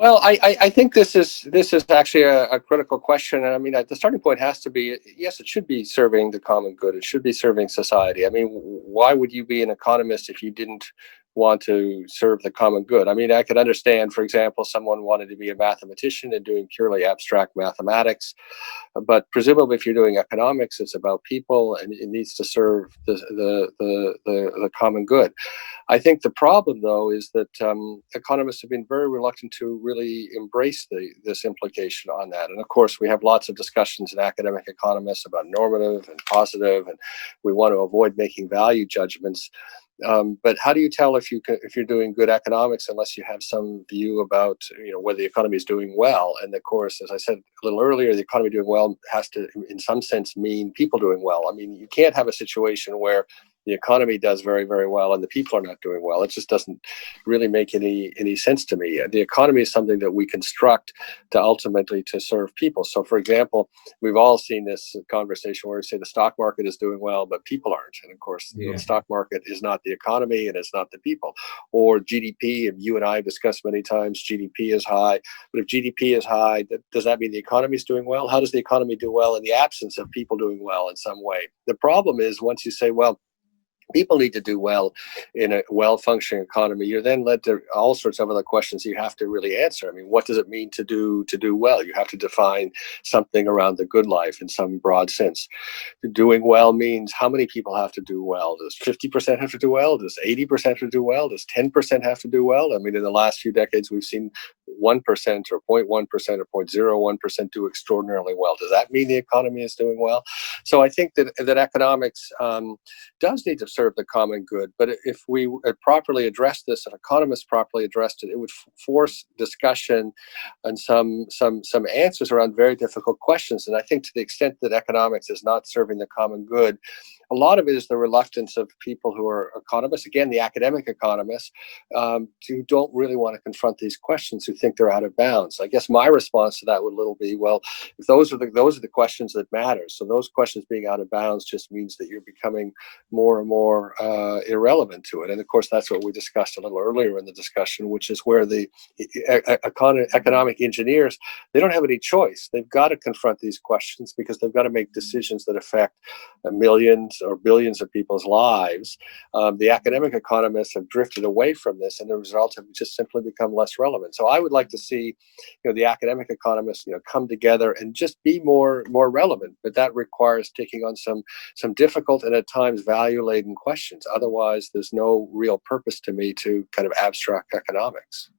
Well, I think this is actually a critical question, and I mean the starting point has to be, yes, it should be serving the common good. It should be serving society. I mean, why would you be an economist if you didn't want to serve the common good? I mean, I could understand, for example, someone wanted to be a mathematician and doing purely abstract mathematics, but presumably, if you're doing economics, it's about people, and it needs to serve the common good. I think the problem, though, is that economists have been very reluctant to really embrace this implication on that. And of course, we have lots of discussions in academic economists about normative and positive, and we want to avoid making value judgments. But how do you tell if you're doing good economics unless you have some view about whether the economy is doing well? And of course, as I said a little earlier, the economy doing well has to, in some sense, mean people doing well. I mean, you can't have a situation where the economy does very, very well and the people are not doing well. It just doesn't really make any sense to me. The economy is something that we construct to ultimately to serve people. So, for example, we've all seen this conversation where we say the stock market is doing well, but people aren't. And of course, the stock market is not the economy and it's not the people. Or GDP, and you and I have discussed many times, GDP is high. But if GDP is high, does that mean the economy is doing well? How does the economy do well in the absence of people doing well in some way? The problem is once you say, well, people need to do well in a well-functioning economy, you're then led to all sorts of other questions you have to really answer. I mean, what does it mean to do well? You have to define something around the good life in some broad sense. Doing well means how many people have to do well? Does 50% have to do well? Does 80% have to do well? Does 10% have to do well? I mean, in the last few decades, we've seen 1% or 0.1% or 0.01% do extraordinarily well. Does that mean the economy is doing well? So I think that economics does need to serve the common good. But if we properly address this, and economists properly addressed it, it would force discussion and some answers around very difficult questions. And I think to the extent that economics is not serving the common good, a lot of it is the reluctance of people who are economists, again, the academic economists, who don't really want to confront these questions, who think they're out of bounds. I guess my response to that would little be, well, if those are the questions that matter. So those questions being out of bounds just means that you're becoming more and more irrelevant to it. And of course, that's what we discussed a little earlier in the discussion, which is where the economic engineers, they don't have any choice. They've got to confront these questions because they've got to make decisions that affect millions or billions of people's lives. The academic economists have drifted away from this, and the results have just simply become less relevant. So I would like to see, the academic economists, come together and just be more relevant. But that requires taking on some difficult and at times value-laden questions. Otherwise, there's no real purpose to me to kind of abstract economics.